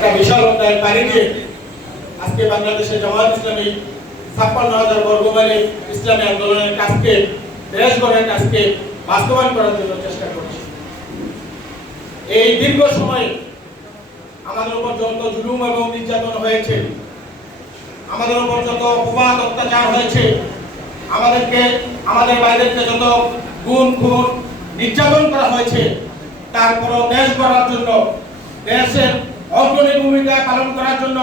একটা বিশাল অধ্যায় পাড়ি দিয়ে আজকে বাংলাদেশে জামায়াত ইসলামী ৫৬,০০০ বর্গমাইলে ইসলামী আন্দোলনের কাজকে দেশ গড়ার কাজকে বাস্তবায়ন করার জন্য চেষ্টা করছে। এই দীর্ঘ সময়ে আমাদের উপর যত জুলুম এবং নির্যাতন হয়েছে, আমাদের উপর যত অপবাদ অত্যাচার হয়েছে, আমাদের বাইরেকে যত গুম খুন নির্যাতন করা হয়েছে, তারপরও দেশ গড়ার জন্য, দেশের অগ্রণী ভূমিকা পালন করার জন্য,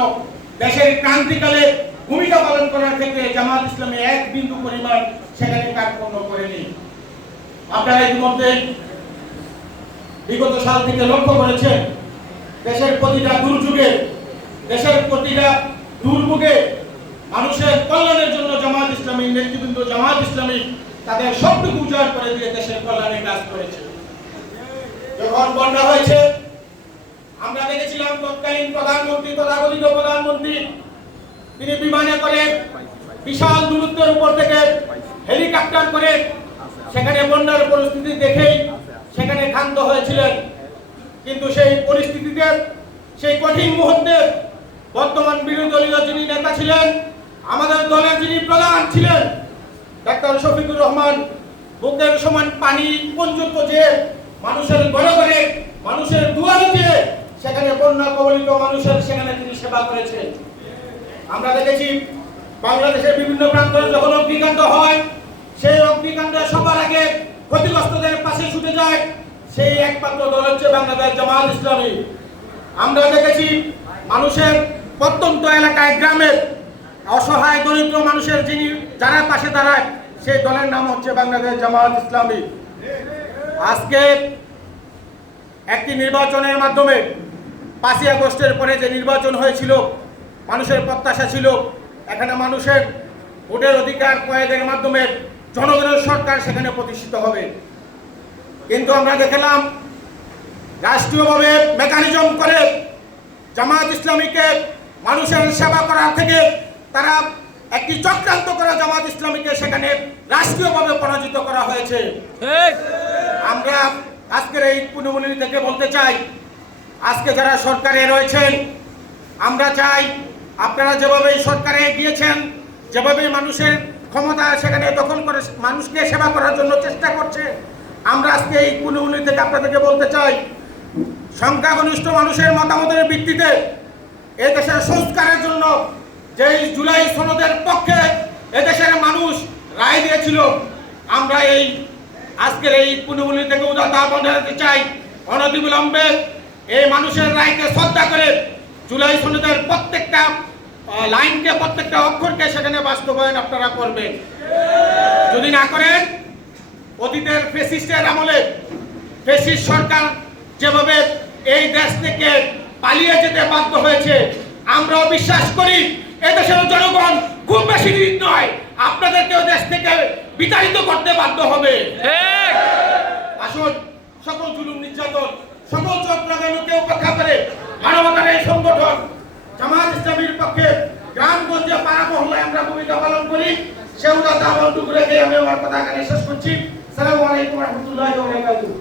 দেশের ক্রান্তিকালে ভূমিকা পালন করার ক্ষেত্রে জামায়াত ইসলামী এক বিন্দু পরিমাণ সেখানে কার্যক্রম করেনি। আপনারা ইতিমধ্যে বিগত সাল থেকে লক্ষ্য করেছেন, দেশের প্রতিটা দুর্যোগে, দেশের প্রতিটা দুর্ভোগে মানুষের কল্যাণের জন্য জামায়াত ইসলামী নেতৃবৃন্দ, জামায়াত ইসলামী তাদের সবটুকু উজাড় করে দিয়ে দেশের কল্যাণে কাজ করেছে। যখন বন্যা হয়েছে, আমরা দেখেছিলাম তৎকালীন প্রধানমন্ত্রী, তথাকথিত প্রধানমন্ত্রী, তিনি বিমানে করে বিশাল দূরত্বের উপর থেকে হেলিকপ্টার করে সেখানে বন্যার পরিস্থিতি দেখেই সেখানে ক্ষান্ত হয়েছিলেন। কিন্তু সেই পরিস্থিতিতে, সেই কঠিন মুহূর্তে বর্তমান বিরোধী দলীয় যিনি নেতা ছিলেন, আমাদের দলের যিনি প্রধান ছিলেন ডাক্তার শফিকুর রহমান, বুকের সমান পানি পর্যন্ত যে মানুষের ঘরে ঘরে, মানুষের দুয়ারে যে সেখানে বন্যা কবলিত মানুষের সেখানে তিনি সেবা করেছেন। আমরা দেখেছি বাংলাদেশের বিভিন্ন প্রান্তে যখন অগ্নিকাণ্ড হয়, সেই অগ্নিকাণ্ডে সবার আগে ক্ষতিগ্রস্তদের পাশে ছুটে যায় সেই একমাত্র দল হচ্ছে বাংলাদেশ জামায়াত ইসলামী। আমরা দেখেছি মানুষের প্রত্যন্ত এলাকায়, গ্রামের অসহায় দরিদ্র মানুষের যারা পাশে দাঁড়ায়, সেই দলের নাম হচ্ছে বাংলাদেশ জামায়াত ইসলামী। আজকে একটি নির্বাচনের মাধ্যমে ৫ই আগস্টের পরে যে নির্বাচন হয়েছিল, মানুষের প্রত্যাশা ছিল এখানে মানুষের ভোটের অধিকার প্রয়োগের মাধ্যমে জনগণের সরকার সেখানে প্রতিষ্ঠিত হবে। কিন্তু আমরা দেখলাম রাষ্ট্রীয়ভাবে মেকানিজম করে জামায়াত ইসলামীকে মানুষের সেবা করার থেকে তারা একটি চক্রান্ত করে জামায়াত ইসলামীকে সেখানে রাষ্ট্রীয়ভাবে পরাজিত করা হয়েছে। আমরা আজকের এই পুনর্মনি থেকে বলতে চাই, আজকে যারা সরকারে রয়েছেন, আমরা চাই আপনারা যেভাবে সরকারে গিয়েছেন, যেভাবে মানুষের ক্ষমতা সেখানে দখল করে মানুষকে সেবা করার জন্য চেষ্টা করছে, আমরা আজকে এই পুনর্মনি থেকে আপনাদেরকে বলতে চাই, সংখ্যাগরিষ্ঠ মানুষের মতামতের ভিত্তিতে এদেশের সংস্কারের জন্য যে জুলাই সনদের পক্ষে এদেশের মানুষ রায় দিয়েছিল, আমরা এই আজকের এই পুনর্মনি থেকে উদাত্ত আহ্বান জানাতে চাই, অনতিবিলম্বে এই মানুষের রায়কে শ্রদ্ধা করে জুলাই সনদের প্রত্যেকটা লাইনকে, প্রত্যেকটা অক্ষরকে সেখানে বাস্তবায়ন আপনারা করবেন। যদি না করেন, অতীতের ফ্যাসিস্টের আমলে ফ্যাসিস্ট সরকার যেভাবে এই দেশ থেকে পালিয়ে যেতে বাধ্য হয়েছে, আমরাও বিশ্বাস করি এদেশের জনগণ খুব বেশি দিন নয় আপনাদেরকেও দেশ থেকে বিতাড়িত করতে বাধ্য হবে। আসুন সকল জুলুম নির্যাতন, সকল চক্রান্তকে উপেক্ষা করে মানবতার এই সংগঠন জামায়াত ইসলামীর পক্ষে গ্রামগঞ্জে, পাড়া মহল্লায় আমরা ভূমিকা পালন করি। সে উদাত্ত আহ্বান টুকু রেখে আমি আমার কথা এখানে শেষ করছি। আসসালামু আলাইকুম ওয়া রাহমাতুল্লাহি ওয়া বারাকাতুহু।